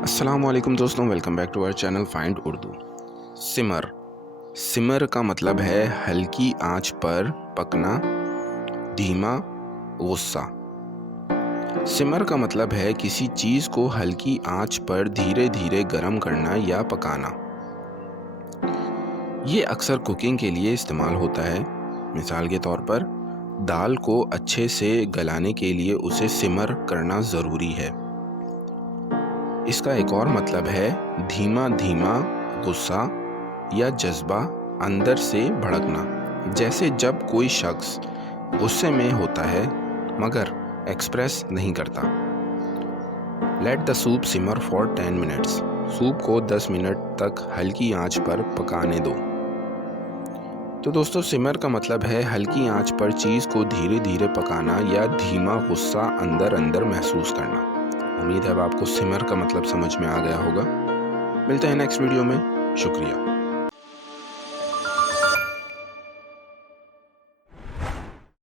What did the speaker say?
अस्सलाम वालेकुम दोस्तों, welcome back to our channel find Urdu. सिमर सिमर का मतलब है हल्की आंच पर पकना, धीमा गुस्सा। सिमर का मतलब है किसी चीज़ को हल्की आंच पर धीरे धीरे गर्म करना या पकाना। ये अक्सर कुकिंग के लिए इस्तेमाल होता है। मिसाल के तौर पर दाल को अच्छे से गलाने के लिए उसे सिमर करना ज़रूरी है। इसका एक और मतलब है धीमा धीमा गुस्सा या जज्बा अंदर से भड़कना, जैसे जब कोई शख्स गुस्से में होता है मगर एक्सप्रेस नहीं करता। Let the soup simmer for 10 minutes. Soup को 10 मिनट तक हल्की आंच पर पकाने दो। तो दोस्तों, सिमर का मतलब है हल्की आंच पर चीज़ को धीरे धीरे पकाना या धीमा गुस्सा अंदर अंदर महसूस करना। उम्मीद है अब आपको सिमर का मतलब समझ में आ गया होगा। मिलते हैं नेक्स्ट वीडियो में। शुक्रिया।